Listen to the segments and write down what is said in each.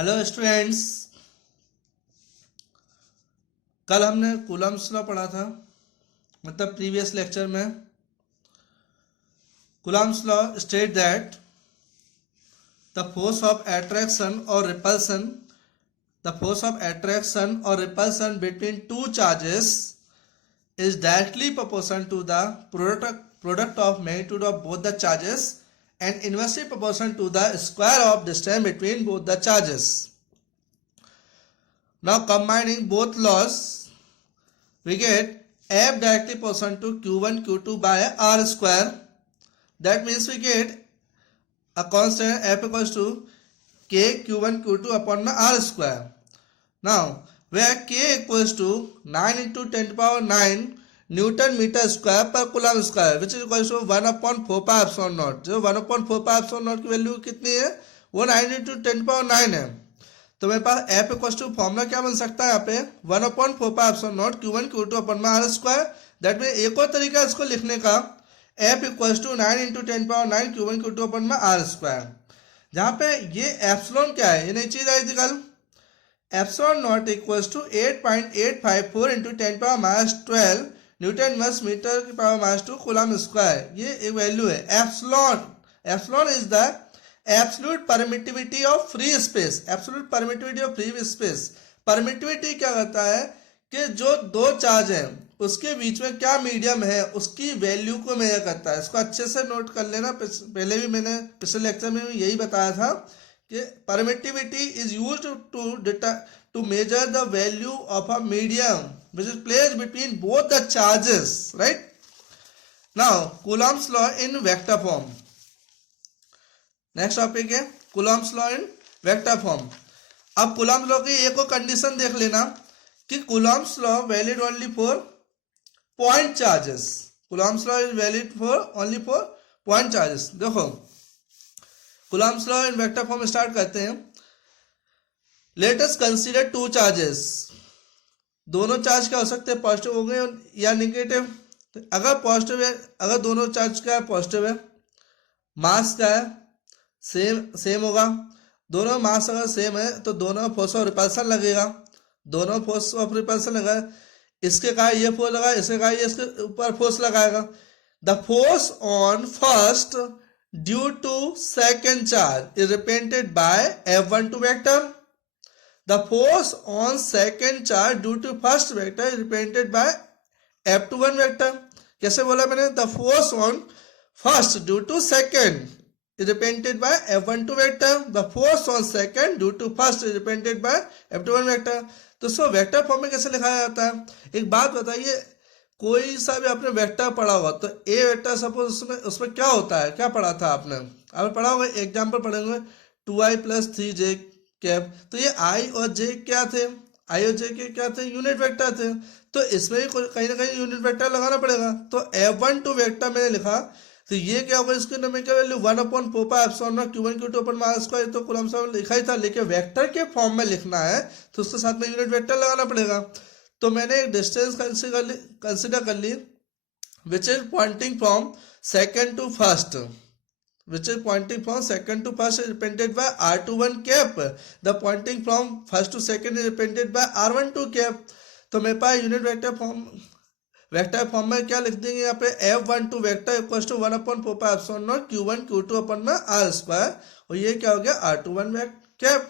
Hello students, कल हमने Coulomb's law पढ़ा था। मतलब प्रीवियस लेक्चर में Coulomb's law state that the force of attraction between two charges is directly proportional to the product of magnitude of both the charges and inversely proportional to the square of distance between both the charges. Now combining both laws, we get F directly proportional to Q1 Q2 by R square. That means we get a constant F equals to K Q1 Q2 upon R square. Now where K equals to 9 into 10 to the power 9 newton metre square per coulomb square which is equal to 1/4 pi epsilon naught. जो 1/4 pi epsilon naught की value कितनी है वो 9 into 10 to the power 9 है। तो मेरे पास F equal to formula क्या बन सकता है यहाँ पे 1/4 pi epsilon naught Q1 Q2 upon में R स्क्वायर। दैट मीन एक और तरीका इसको लिखने का F equal to 9 into 10 to the power 9 Q1 Q2 upon में R स्क्वायर। जहाँ पे ये एप्सिलॉन क्या है, ये नई चीज आई थी कल। Epsilon naught equals to 8.854 into 10 to the power -12 newton inverse metre की पावर -2 कूलम्ब स्क्वायर। ये एक वैल्यू है epsilon is the absolute permittivity of free space. Absolute permittivity of free space, permittivity क्या करता है कि जो दो चार्ज हैं उसके बीच में क्या मीडियम है उसकी वैल्यू को मेजर करता है। इसको अच्छे से नोट कर लेना, पहले भी मैंने पिछले लेक्चर में यही बताया था कि permittivity is used to measure the value of a medium which is placed between both the charges, right? Now Coulomb's law in vector form. Next topic है Coulomb's law in vector form. अब Coulomb's law की एक और condition देख लेना कि Coulomb's law valid only for point charges. Coulomb's law is valid for only for point charges. देखो Coulomb's law in vector form start करते हैं। Late us consider two charges. दोनों चार्ज क्या हो सकते हैं, पॉजिटिव हो गए या निगेटिव। तो अगर पॉजिटिव है, अगर दोनों चार्ज का पॉजिटिव है, मास क्या है सेम होगा। दोनों मास अगर सेम है तो दोनों फोर्स ऑफ रिपल्सन लगेगा। दोनों फोर्स ऑफ रिपल्सन लगा, इसके कारण ये फोर्स लगा, इसके कारण ये इसके ऊपर फोर्स लगाएगा। The force on first due to second charge is represented by F12 vector. The force on second charge due to first vector is represented by F21 vector. कैसे बोला मैंने? The force on first due to second is represented by F12 vector. The force on second due to first is represented by F21 vector. तो इसको vector form में कैसे लिखा जाता है? एक बात बताइए, कोई सा भी आपने वेक्टर पढ़ा होगा तो ए वेक्टर सपोज उसमें क्या होता है, क्या पढ़ा था आपने पढ़ा होगा। एग्जाम्पल पढ़ेंगे 2i + 3j कैप। तो ये आई और जे क्या थे, आई और जे के क्या थे, यूनिट वेक्टर थे। तो इसमें भी कहीं ना कहीं यूनिट वेक्टर लगाना पड़ेगा। तो F12 वेक्टर मैंने लिखा तो ये क्या होगा, इसकी number value 1/4 pi epsilon naught Q1 Q2 अपन R स्क्वायर। तो कूलम्ब लॉ लिखा ही था, लेकिन वेक्टर के फॉर्म में लिखना है तो उसके साथ में यूनिट वेक्टर लगाना पड़ेगा। तो मैंने एक डिस्टेंस कंसिडर कर ली which is pointing from second to first, which is pointing from second to first is represented by R21 cap. The pointing from first to second is represented by R12 cap. तो मेरे पास unit vector form में क्या लिख देंगे यहाँ पे F12 vector equal to 1/4 pi epsilon naught Q1 Q2 upon में R square. और ये क्या हो गया R21 कैप।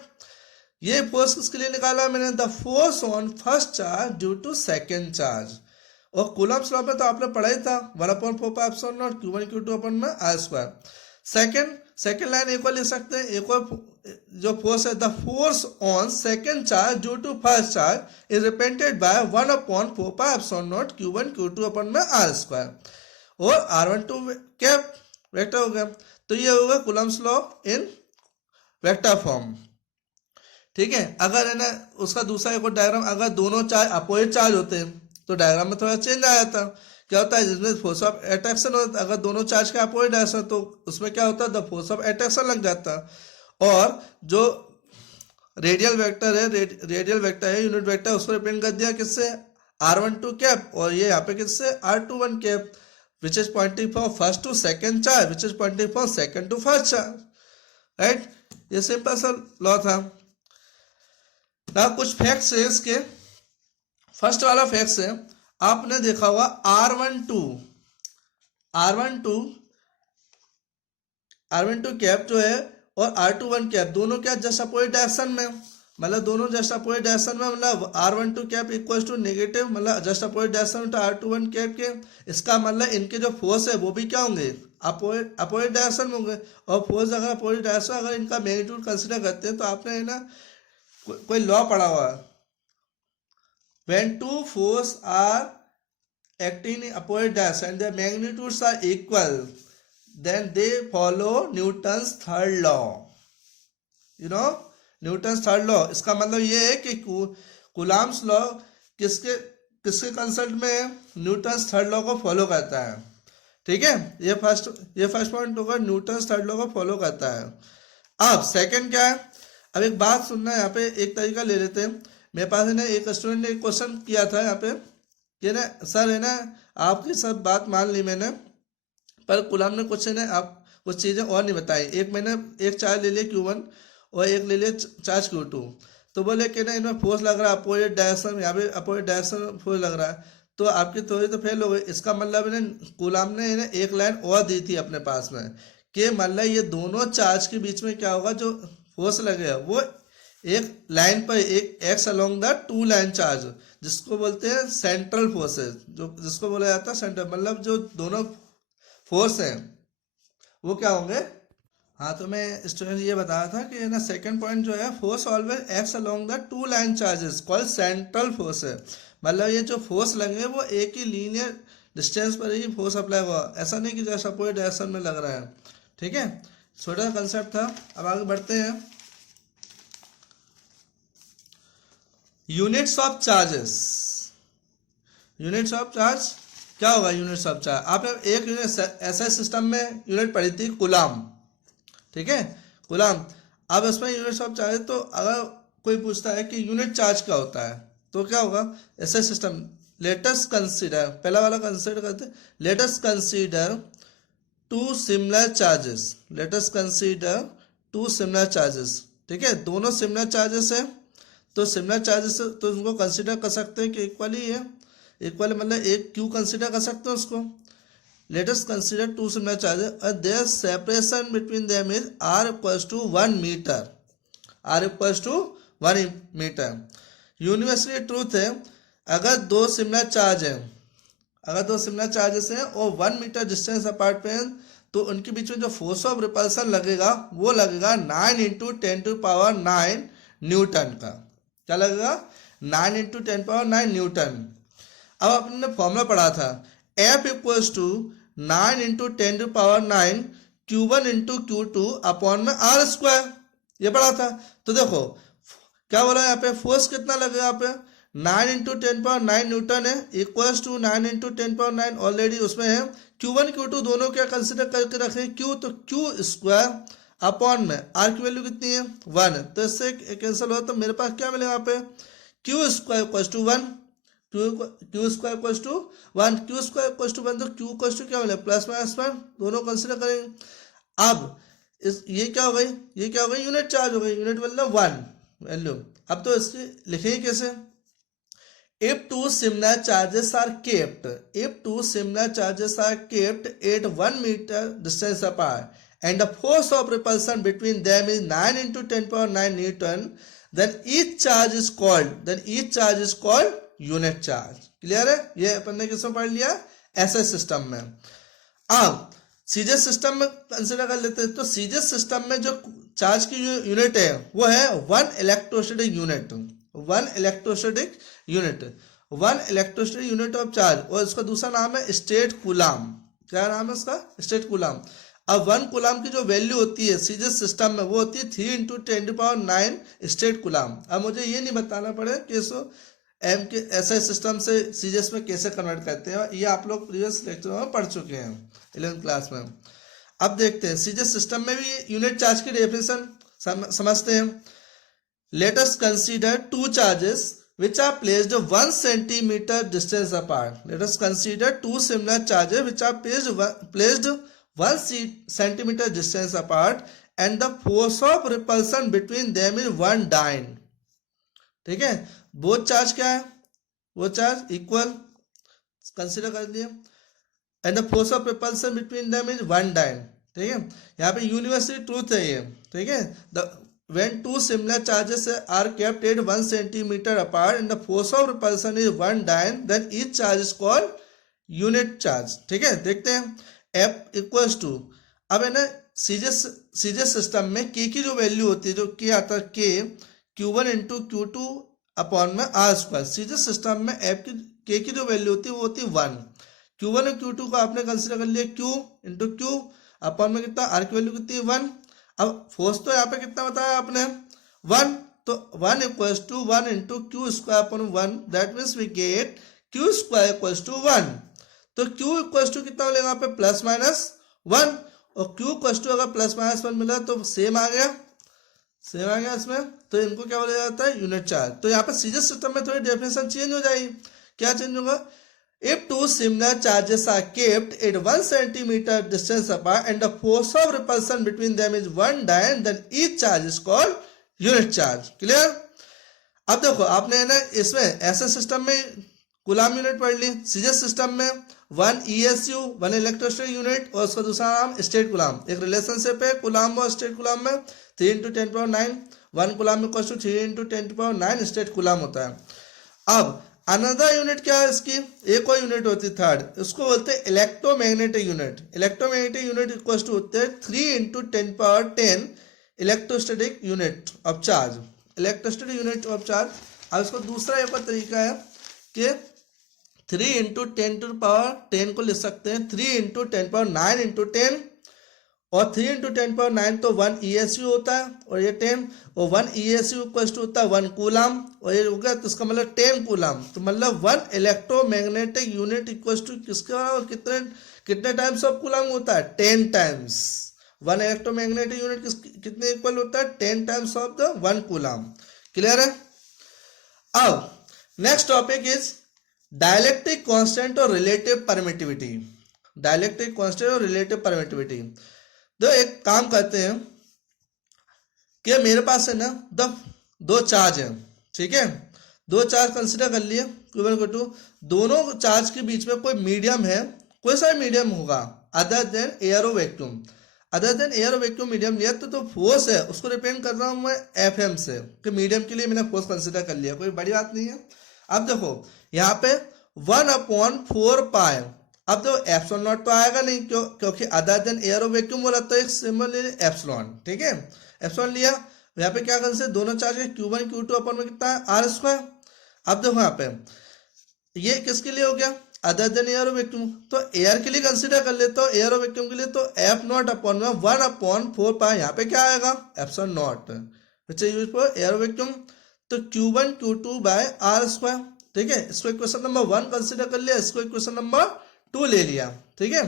ये फोर्स किसके लिए निकाला मैंने, the force on first charge due to second charge. और कूलम्ब्स लॉ में तो आपने पढ़ा ही था 1/4 pi epsilon naught Q1 Q2 upon में R स्क्वायर। सेकेंड लाइन एक और लिख सकते हैं, एक और जो फोर्स है the force on second charge due to first charge is represented by 1/4 pi epsilon naught Q1 Q2 upon में R स्क्वायर। और R12 कैप वेक्टर हो गया। तो ये होगा Coulomb's law in vector form. ठीक है, अगर है ना उसका दूसरा एक और डायग्राम, अगर दोनों चार्ज अपोजिट चार्ज होते हैं तो डायग्राम में थोड़ा चेंज आ जाता है। क्या होता है, जिसमें फोर्स ऑफ अट्रैक्शन होता है, अगर दोनों चार्ज के अपोजिट डायरेक्शन तो उसमें क्या होता है, द फोर्स ऑफ अट्रैक्शन लग जाता है। और जो रेडियल वेक्टर है यूनिट वेक्टर, उसको रिप्रेजेंट कर दिया किससे, R12 कैप। और ये यहाँ पे किससे, R21 cap, which is pointing from first to second charge, which is pointing from second to first charge, right. ये सिंपल सा लॉ था। ना कुछ फैक्ट्स है इसके। फर्स्ट वाला फैक्ट्स है, आपने देखा होगा R12 कैप जो है और R21 कैप दोनों क्या जस्ट अपोजिट डायरेक्शन में, मतलब दोनों जस्ट अपोजिट डायरेक्शन में, मतलब R12 cap equal to negative, मतलब जस्ट अपोजिट डायरेक्शन तो R21 कैप के। इसका मतलब इनके जो फोर्स है वो भी क्या होंगे, अपोजिट डायरेक्शन में होंगे। और फोर्स अगर अपोजिट डायरेक्शन, अगर इनका मैग्नीट्यूड कंसिडर करते हैं तो आपने है ना कोई लॉ पढ़ा हुआ है, when two forces are acting in opposite direction and their magnitudes are equal, then they follow Newton's third law. Newton's third law. इसका मतलब ये है कि कूलम्ब्स लॉ किसके किसके कंसल्ट में, न्यूटन्स थर्ड लॉ को फॉलो करता है। ठीक है, ये फर्स्ट पॉइंट होगा, न्यूटन्स थर्ड लॉ को फॉलो करता है। अब सेकंड क्या है, अब एक बात सुनना है, यहाँ पे एक तरीका ले लेते हैं। मेरे पास है ना एक स्टूडेंट ने एक क्वेश्चन किया था यहाँ पे, ये ना सर है ना आपकी सब बात मान ली मैंने, पर कूलम्ब ने कुछ है ना आप कुछ चीज़ें और नहीं बताई। मैंने एक चार्ज ले लिया Q1 और एक ले लिया चार्ज Q2, तो बोले कि ना इनमें फोर्स लग रहा है अपोजिट डायरेक्शन, यहाँ पे अपोजिट डायरेक्शन फोर्स लग रहा है, तो आपकी थ्योरी तो फेल हो गई। इसका मतलब है कूलम्ब ने इन्हें एक लाइन और दी थी अपने पास में, कि मतलब ये दोनों चार्ज के बीच में क्या होगा, जो फोर्स लगेगा वो एक लाइन पर एक x along the two line charge, जिसको बोलते हैं सेंट्रल फोर्सेस, जो जिसको बोला जाता है सेंट्रल, मतलब जो दोनों फोर्स हैं वो क्या होंगे। हाँ, तो मैं स्टूडेंट ये बताया था कि ना सेकंड पॉइंट जो है, force always acts along the two line charges called central force है। मतलब ये जो फोर्स लगेंगे वो एक ही लीनियर डिस्टेंस पर ही फोर्स अप्लाई हुआ, ऐसा नहीं कि जैसा अपोजिट डायरेक्शन में लग रहा है। ठीक है, छोटा कंसेप्ट था। अब आगे बढ़ते हैं। Units of charges, units of charge क्या होगा, यूनिट्स ऑफ चार्ज आपने एक यूनिट ऐसा सिस्टम में यूनिट पढ़ी थी कूलम्ब। ठीक है, कूलम्ब। अब इसमें यूनिट्स ऑफ चार्ज, तो अगर कोई पूछता है कि यूनिट चार्ज क्या होता है तो क्या होगा, ऐसे सिस्टम। लेटस कंसीडर, पहला वाला कंसीडर करते, let's consider two similar charges, let's consider two similar charges. ठीक है, दोनों सिमिलर चार्जेस है, तो सिमिलर चार्जेस तो उनको कंसीडर कर सकते हैं कि इक्वल ही है, इक्वल मतलब एक क्यू कंसीडर कर सकते हैं उसको। Let us consider two similar charges और their separation between them is r equals to 1 metre, r equals to 1 metre. Universally truth है, अगर दो सिमिलर चार्ज हैं, अगर दो सिमिलर चार्जेस हैं और 1 मीटर डिस्टेंस अपार्ट पे, तो उनके बीच में जो फोर्स ऑफ रिपल्सन लगेगा वो लगेगा 9 × 10⁹ न्यूटन का। क्या लगेगा, 9 × 10⁹ न्यूटन। अब आपने फॉर्मूला पढ़ा था, F equals to 9 × 10⁹ Q1 × Q2 upon में R स्क्वायर, ये पढ़ा था। तो देखो क्या बोला यहाँ पे, फोर्स कितना लगेगा यहाँ पे, 9 × 10⁹ न्यूटन है, इक्वल्स टू 9 × 10⁹ ऑलरेडी उसमें है। Q1 Q2 दोनों क्या कंसिडर करके रखे Q, तो Q स्क्वायर अपॉन में R की वैल्यू कितनी है 1, तो इससे कैंसिल हुआ, तो मेरे पास क्या मिलेगा यहाँ पे, Q square equals to 1, Q square equals to 1, Q square equals to 1, तो क्यू इक्वल्स टू क्या मिलेगा +-1, दोनों कंसिडर करेंगे। अब ये क्या हो गई, ये क्या हो गई, यूनिट चार्ज हो गई, यूनिट मतलब 1 वैल्यू। अब तो इसके लिखेंगे कैसे, if two similar charges are kept, if two similar charges are kept at 1 meter distance apart and the force of repulsion between them is 9 × 10⁹ Newton, then each charge is called unit charge. Clear है, ये अपन ने किसमें पढ़ लिया, ऐसे system में। अब सीजे system में कंसिडर कर लेते हैं, तो सीजे सिस्टम में जो चार्ज की यूनिट है वो है 1 electrostatic unit, 1 electrostatic unit, 1 electrostatic unit of charge, और इसका दूसरा नाम है स्टेट कूलम्ब। क्या नाम है इसका, स्टेट कूलम्ब। अब 1 कूलम्ब की जो वैल्यू होती है सीजे सिस्टम में वो होती है 3 × 10⁹ स्टेट कूलम्ब। अब मुझे ये नहीं बताना पड़े कि इसको एम के ऐसे सिस्टम से सीजेस में कैसे कन्वर्ट करते हैं, ये आप लोग प्रीवियस लेक्चर में पढ़ चुके हैं 11th क्लास में। अब देखते हैं सीजेस सिस्टम में भी यूनिट चार्ज की डेफिनेशन समझते हैं। Late us consider two charges which are placed 1 centimeter distance apart. Let us consider two similar charges which are placed 1 centimeter distance apart and the force of repulsion between them is 1 dyne. ठीक है, both charge क्या है, वो charge equal consider कर दिया, and the force of repulsion between them is 1 dyne. ठीक है, यहाँ पे यूनिवर्सल ट्रूथ है ये। ठीक है, the when two similar charges are kept at 1 centimeter apart and the force of repulsion is 1 dyne, then each charge is called unit charge। ठीक है, देखते हैं F इक्वल्स टू, अब है ना सीरीज सिस्टम में K की जो वैल्यू होती है, जो K आता है K Q1 into Q2 upon में R स्क्वायर। सीरीज सिस्टम में F की K की जो वैल्यू होती है वो होती है 1। Q1 और Q2 को आपने कंसिडर कर लिया Q इंटू Q अपॉन में कितना, R की वैल्यू कितनी है 1। अब फोर्स तो यहाँ पे कितना बताया आपने 1, तो 1 equals to 1 into Q square upon 1, that means we get Q square equals to 1। तो क्यू इक्वल्स टू कितना मिलेगा यहाँ पे प्लस माइनस 1, और क्यू इक्वल्स टू अगर प्लस माइनस 1 मिला तो सेम आ गया, सेम आ गया इसमें, तो इनको क्या बोला जाता है, यूनिट चार्ज। तो यहाँ पे सीरीज सिस्टम में थोड़ी डेफिनेशन चेंज हो जाएगी। क्या चेंज होगा, if two similar charges are kept at 1 centimeter distance apart and the force of repulsion between them is 1 dyne, then each charge is called unit charge। Clear. अब देखो आपने है ना इसमें ऐसे सिस्टम में कूलाम यूनिट पढ़ ली, सीरीज सिस्टम में 1 ESU 1 इलेक्ट्रोस्टैटिक यूनिट और उसका दूसरा नाम स्टेट कूलाम। एक रिलेशनशिप है कूलाम और स्टेट कूलाम में, 3 × 10⁹, 1 coulomb equals to 3 × 10⁹ stat coulomb होता है। अब अनदर यूनिट क्या है इसकी, एक और यूनिट होती है थर्ड, उसको बोलते हैं electromagnetic unit. Electromagnetic unit equals to होते हैं 3 × 10⁻10 electrostatic unit of charge. Electrostatic unit of charge. अब इसको दूसरा एक और तरीका है कि 3 × 10⁻10 को लिख सकते हैं 3 × 10⁹ × 10, और 3 × 10⁹ तो 1 ESU होता है, और ये 10, और 1 ESU इक्वल्स टू होता है 1 कूलाम, और ये हो गया तो इसका मतलब 10 कूलाम। तो मतलब 1 इलेक्ट्रोमैग्नेटिक यूनिट इक्वल्स टू किसका, कितने कितने टाइम्स ऑफ कूलाम होता है, 10 टाइम्स। 1 इलेक्ट्रोमैग्नेटिक यूनिट कितने इक्वल होता है, 10 times of the 1 coulomb. Clear है। अब next topic is dielectric constant और रिलेटिव परमिटिविटी। डाइलेक्ट्रिक कांस्टेंट और रिलेटिव परमिटिविटी। तो एक काम करते हैं कि मेरे पास है ना दो चार्ज है, ठीक है, दो चार्ज कंसिडर कर लिए Q1 Q2, दोनों चार्ज के बीच में कोई मीडियम है, कोई सा मीडियम होगा अदर देन एयर और वैक्यूम। अदर देन एयर और वैक्यूम मीडियम लिया तो फोर्स है उसको रिप्रेजेंट कर रहा हूं मैं FM से, कि मीडियम के लिए मैंने फोर्स कंसिडर कर लिया, कोई बड़ी बात नहीं है। अब देखो यहाँ पे 1/4π, अब तो एप्सिलॉन नॉट तो आएगा नहीं, क्योंकि अदर देन एयर और वैक्यूम बोला तो एक सिंबल एप्सिलॉन। ठीक है, एप्सिलॉन लिया, यहाँ पे क्या कर सकते, दोनों चार्ज Q1 Q2 अपन में कितना है R स्क्वायर। अब देखो यहाँ पे ये किसके लिए हो गया, अदर देन एयर और वैक्यूम, तो एयर के लिए कंसीडर कर लेते हो, एयर और वैक्यूम के लिए तो F0 अपॉन में 1/4π, यहाँ पे क्या आएगा epsilon not, which is used for air और वैक्यूम। तो Q1 Q2 bye R square. ठीक है, इसको इक्वेशन नंबर 1 कंसीडर कर लिया, इसको इक्वेशन नंबर 2 ले लिया। ठीक है,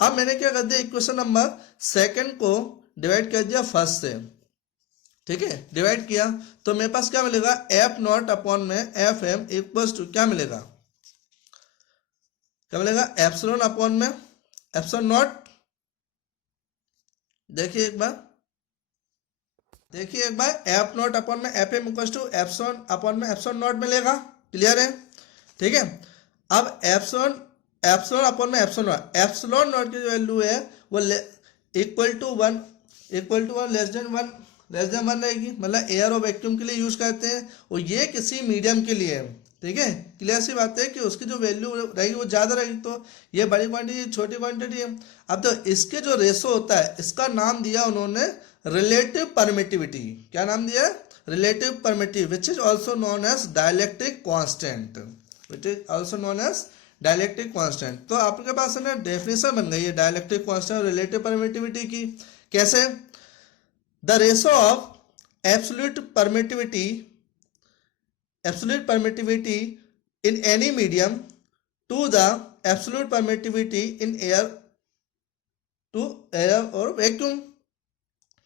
अब मैंने क्या कर दिया, इक्वेशन नंबर सेकंड को डिवाइड कर दिया फर्स्ट से। ठीक है, डिवाइड किया तो मेरे पास क्या मिलेगा, F0 अपॉन में FM इक्वल्स टू क्या मिलेगा, क्या मिलेगा, एप्सिलॉन अपॉन में एप्सिलॉन नॉट। देखिए एक बार F0 अपॉन में FM equals to epsilon upon में एप्सिलॉन नॉट मिलेगा। क्लियर है। ठीक है, अब एप्सिलॉन अपॉन में एप्सिलॉन नॉट की जो वैल्यू है वो इक्वल टू 1 लेस देन 1 रहेगी, मतलब एयर और वैक्यूम के लिए यूज करते हैं, और ये किसी मीडियम के लिए है। ठीक है, क्लियर सी बात है कि उसकी जो वैल्यू रहेगी वो ज़्यादा रहेगी, तो ये बड़ी क्वांटिटी छोटी क्वांटिटी है। अब तो इसके जो रेशो होता है इसका नाम दिया उन्होंने रिलेटिव परमिटिविटी। क्या नाम दिया है, relative permittive, which is also known as dielectric constant, which is also known as dielectric constant. तो आपके पास है ना डेफिनेशन बन गई है डाइलेक्ट्रिक कांस्टेंट और रिलेटिव परमिटिविटी की। कैसे, the ratio of absolute permittivity in any medium to the absolute permittivity in air और वैक्यूम।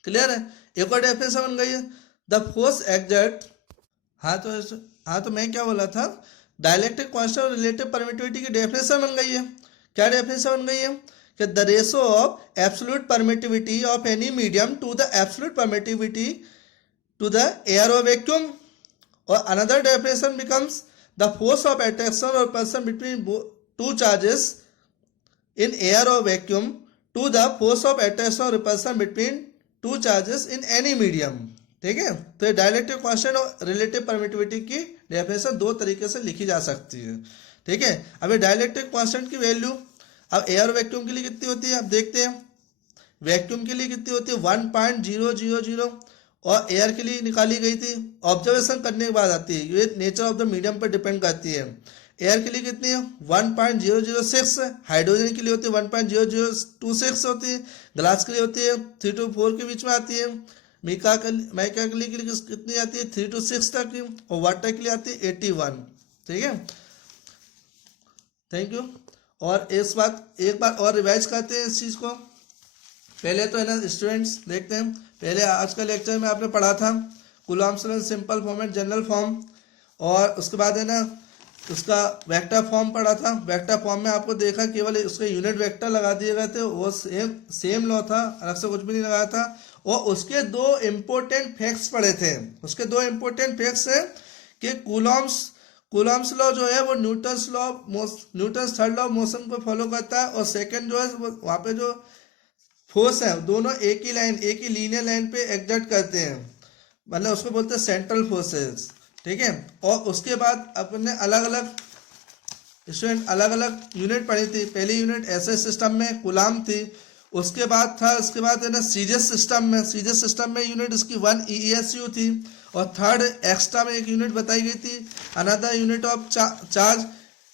क्लियर है, एक और डेफिनेशन बन गई है, द फोर्स एक्सर्ट। हाँ तो मैं क्या बोला था, डाइलेक्ट्रिक कांस्टेंट और रिलेटिव परमिटिविटी की डेफिनेशन बन गई है। क्या डेफिनेशन बन गई है कि the ratio of absolute permittivity of any medium to the absolute permittivity to the air और वैक्यूम, और another definition becomes the force of attraction और repulsion between two charges in air और vacuum to the force of attraction और repulsion between two charges in any medium. ठीक है, तो ये dielectric constant और रिलेटिव परमिटिविटी की डेफिनेशन दो तरीके से लिखी जा सकती है। ठीक है, अब ये डायलेक्ट्रिक कांस्टेंट की वैल्यू अब एयर वैक्यूम के लिए कितनी होती है, अब देखते हैं। वैक्यूम के लिए कितनी होती है 1.000 और एयर के लिए निकाली गई थी, ऑब्जर्वेशन करने के बाद आती है। ये नेचर ऑफ द मीडियम पर डिपेंड करती है। एयर के लिए कितनी है 1.006, हाइड्रोजन के लिए होती है 1.0026 होती है, ग्लास के लिए होती है 3 to 4 के बीच में आती है, मिका के लिए कितनी आती है 3 to 6 तक की, और वाटर के लिए आती है 81। ठीक है, थैंक यू। और एक बार और रिवाइज करते हैं इस चीज़ को। पहले तो है ना स्टूडेंट्स देखते हैं, पहले आज का लेक्चर में आपने पढ़ा था Coulomb's law simple form and general form, और उसके बाद है ना उसका वेक्टर फॉर्म पढ़ा था। वेक्टर फॉर्म में आपको देखा केवल उसके यूनिट वेक्टर लगा दिए गए थे, वो सेम लॉ था, अलग से कुछ भी नहीं लगाया था। और उसके दो इम्पोर्टेंट फैक्ट्स पढ़े थे। उसके दो इम्पोर्टेंट फैक्ट्स है कि कूलॉम्स लॉ जो है वो Newton's third law of motion को फॉलो करता है, और सेकंड जो है वहाँ पे जो फोर्स है दोनों एक ही लीनियर लाइन पे एग्जर्ट करते हैं, मतलब उसको बोलते हैं सेंट्रल फोर्सेस। ठीक है, और उसके बाद अपने अलग अलग यूनिट पढ़ी थी। पहली यूनिट ऐसे सिस्टम में कूलाम थी, उसके बाद है ना सीरियस सिस्टम में यूनिट इसकी 1 ESU थी, और थर्ड एक्स्ट्रा में एक यूनिट बताई गई थी, another unit of charge,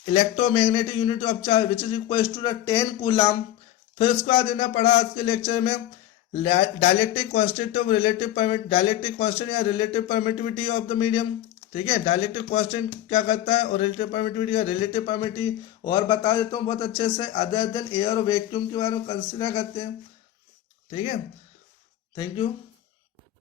electromagnetic unit of charge which is equal to 10 coulomb. फिर उसके बाद ना पढ़ा आज के लेक्चर में dielectric constant of dielectric constant या relative permittivity of the medium. ठीक है, डायलेक्ट्रिक कांस्टेंट क्या करता है और रिलेटिव परमिटिविटी का रिलेटिव परमिटिविटी और बता देता हूँ बहुत अच्छे से, अदर देन एयर और वैक्यूम के बारे में कंसिडर करते हैं। ठीक है, थैंक यू।